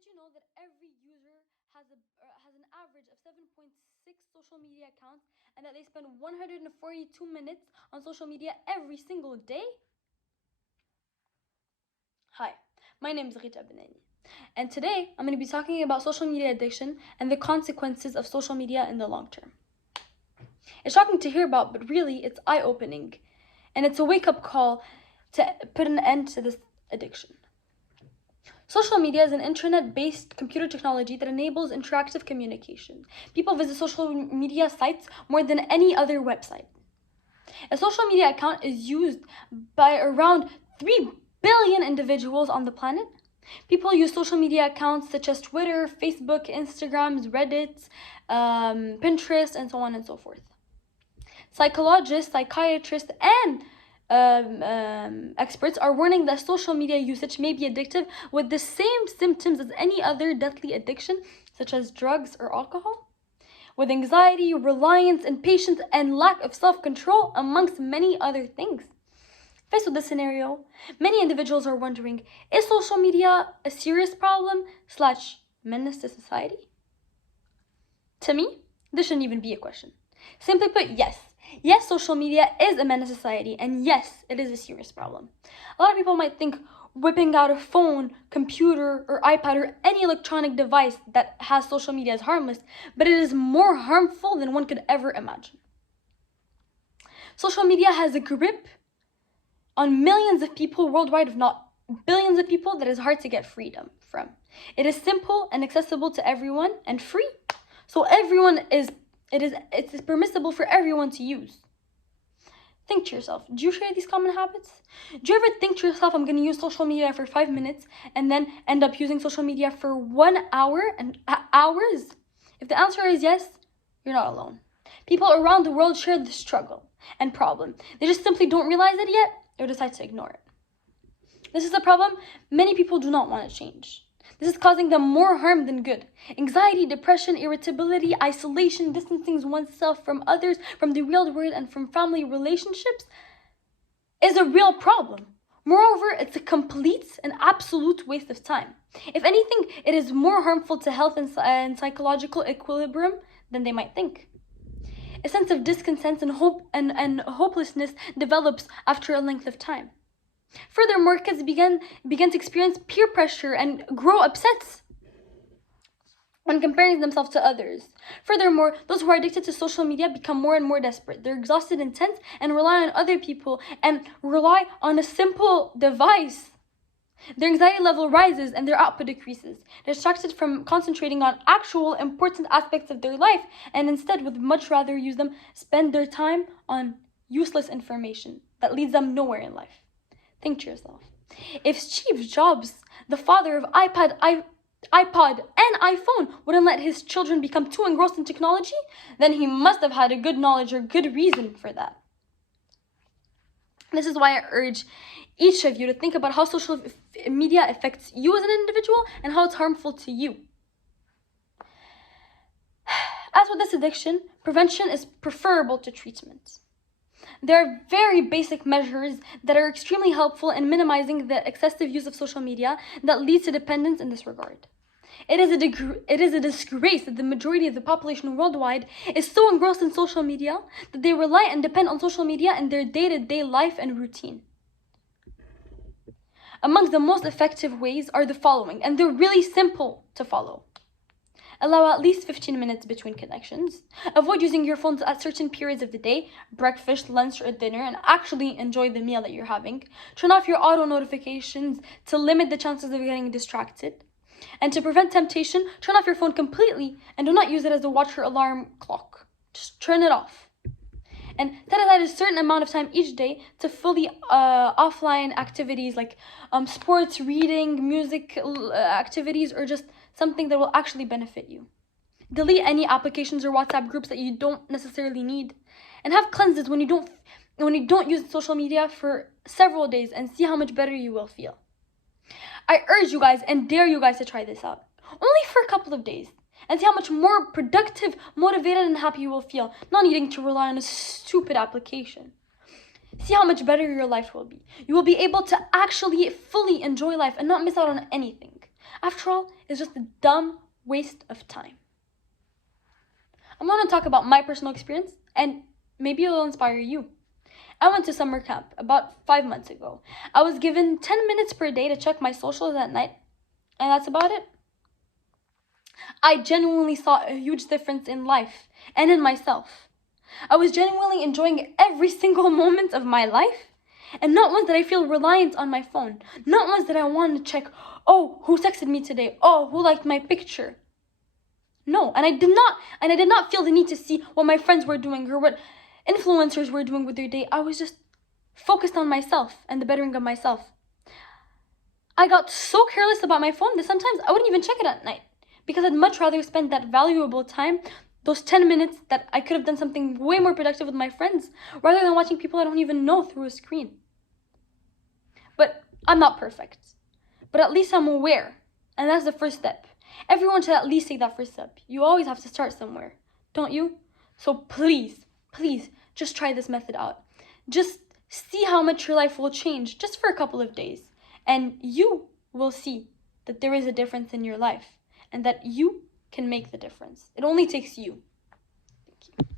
Did you know that every user has an average of 7.6 social media accounts and that they spend 142 minutes on social media every single day? Hi, my name is Rita, and today I'm going to be talking about social media addiction and the consequences of social media in the long term. It's shocking to hear about, but really it's eye-opening, and it's a wake-up call to put an end to this addiction. Social media is an internet-based computer technology that enables interactive communication. People visit social media sites more than any other website. A social media account is used by around 3 billion individuals on the planet. People use social media accounts such as Twitter, Facebook, Instagram, Reddit, Pinterest, and so on and so forth. Psychologists, psychiatrists, and experts are warning that social media usage may be addictive with the same symptoms as any other deadly addiction, such as drugs or alcohol, with anxiety, reliance, impatience, and lack of self-control, amongst many other things. Faced with this scenario, many individuals are wondering, is social media a serious problem / menace to society? To me, this shouldn't even be a question. Simply put, yes. Yes, social media is a menace to society, and yes, it is a serious problem. A lot of people might think whipping out a phone, computer, or iPad, or any electronic device that has social media is harmless, but it is more harmful than one could ever imagine. Social media has a grip on millions of people worldwide, if not billions of people, that is hard to get freedom from. It is simple and accessible to everyone and free, so it's permissible for everyone to use. Think to yourself, do you share these common habits? Do you ever think to yourself, I'm going to use social media for 5 minutes and then end up using social media for 1 hour and hours? If the answer is yes, you're not alone. People around the world share this struggle and problem. They just simply don't realize it yet or decide to ignore it. This is a problem many people do not want to change. This is causing them more harm than good. Anxiety, depression, irritability, isolation, distancing oneself from others, from the real world, and from family relationships is a real problem. Moreover, it's a complete and absolute waste of time. If anything, it is more harmful to health and psychological equilibrium than they might think. A sense of discontent and hopelessness develops after a length of time. Furthermore, kids begin to experience peer pressure and grow upset when comparing themselves to others. Furthermore, those who are addicted to social media become more and more desperate. They're exhausted and tense and rely on other people and rely on a simple device. Their anxiety level rises and their output decreases. They're distracted from concentrating on actual important aspects of their life and instead would much rather spend their time on useless information that leads them nowhere in life. Think to yourself, if Steve Jobs, the father of iPod, and iPhone, wouldn't let his children become too engrossed in technology, then he must have had a good knowledge or good reason for that. This is why I urge each of you to think about how social media affects you as an individual and how it's harmful to you. As with this addiction, prevention is preferable to treatment. There are very basic measures that are extremely helpful in minimizing the excessive use of social media that leads to dependence in this regard. It is a disgrace that the majority of the population worldwide is so engrossed in social media that they rely and depend on social media in their day-to-day life and routine. Among the most effective ways are the following, and they're really simple to follow. Allow at least 15 minutes between connections. Avoid using your phones at certain periods of the day, breakfast, lunch, or dinner, and actually enjoy the meal that you're having. Turn off your auto notifications to limit the chances of getting distracted. And to prevent temptation, turn off your phone completely and do not use it as a watch or alarm clock. Just turn it off. And set aside a certain amount of time each day to fully offline activities like sports, reading, music activities, or just something that will actually benefit you. Delete any applications or WhatsApp groups that you don't necessarily need. And have cleanses when you don't use social media for several days and see how much better you will feel. I urge you guys and dare you guys to try this out. Only for a couple of days. And see how much more productive, motivated, and happy you will feel, not needing to rely on a stupid application. See how much better your life will be. You will be able to actually fully enjoy life and not miss out on anything. After all, it's just a dumb waste of time. I'm going to talk about my personal experience, and maybe it'll inspire you. I went to summer camp about 5 months ago. I was given 10 minutes per day to check my socials at night, and that's about it. I genuinely saw a huge difference in life and in myself. I was genuinely enjoying every single moment of my life, and not once did I feel reliant on my phone. Not once did I want to check, oh, who texted me today? Oh, who liked my picture? No, and I did not feel the need to see what my friends were doing or what influencers were doing with their day. I was just focused on myself and the bettering of myself. I got so careless about my phone that sometimes I wouldn't even check it at night because I'd much rather spend that valuable time, those 10 minutes that I could have done something way more productive with my friends, rather than watching people I don't even know through a screen. But I'm not perfect. But at least I'm aware, and that's the first step. Everyone should at least take that first step. You always have to start somewhere, don't you? So please, just try this method out. Just see how much your life will change just for a couple of days. And you will see that there is a difference in your life and that you can make the difference. It only takes you. Thank you.